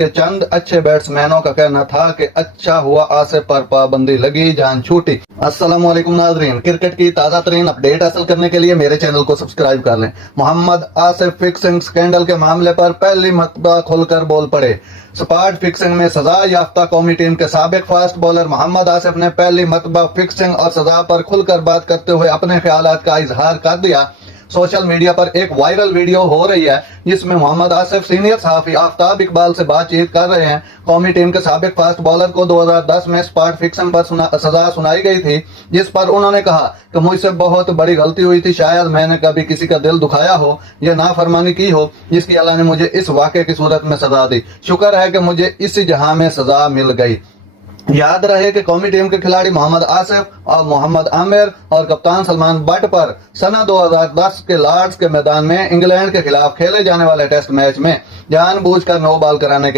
के चंद अच्छे बैट्समैनों का कहना था कि अच्छा हुआ आसिफ पर पाबंदी लगी, जान छूटी। अस्सलामुअलैकुम नाज़रीन, क्रिकेट की ताज़ा तरीन अपडेट हासिल करने के लिए मेरे चैनल को सब्सक्राइब कर लें। मोहम्मद आसिफ फिक्सिंग स्कैंडल के मामले पर पहली मर्तबा खुलकर बोल पड़े। स्पॉट फिक्सिंग में सजा याफ्ता कौमी टीम के साबिक फास्ट बॉलर मोहम्मद आसिफ ने पहली मर्तबा फिक्सिंग और सजा पर खुलकर बात करते हुए अपने ख्यालात का इजहार कर दिया। सोशल मीडिया पर एक वायरल वीडियो हो रही है जिसमें मोहम्मद आसिफ सीनियर सहाफी आफ्ताब इकबाल से बातचीत कर रहे हैं। कौमी टीम के साबिक फास्ट बॉलर को 2010 में स्पॉट फिक्सिंग पर सजा सुनाई गई थी, जिस पर उन्होंने कहा कि मुझसे बहुत बड़ी गलती हुई थी, शायद मैंने कभी किसी का दिल दुखाया हो या नाफरमानी की हो, जिसकी अल्लाह ने मुझे इस वाक़े की सूरत में सजा दी। शुक्र है कि मुझे इसी जहां में सजा मिल गई। याद रहे कि कौमी टीम के खिलाड़ी मोहम्मद आसिफ और मोहम्मद आमिर और कप्तान सलमान बट पर सना 2010 के लॉर्ड्स के मैदान में इंग्लैंड के खिलाफ खेले जाने वाले टेस्ट मैच में जानबूझकर नो बॉल कराने के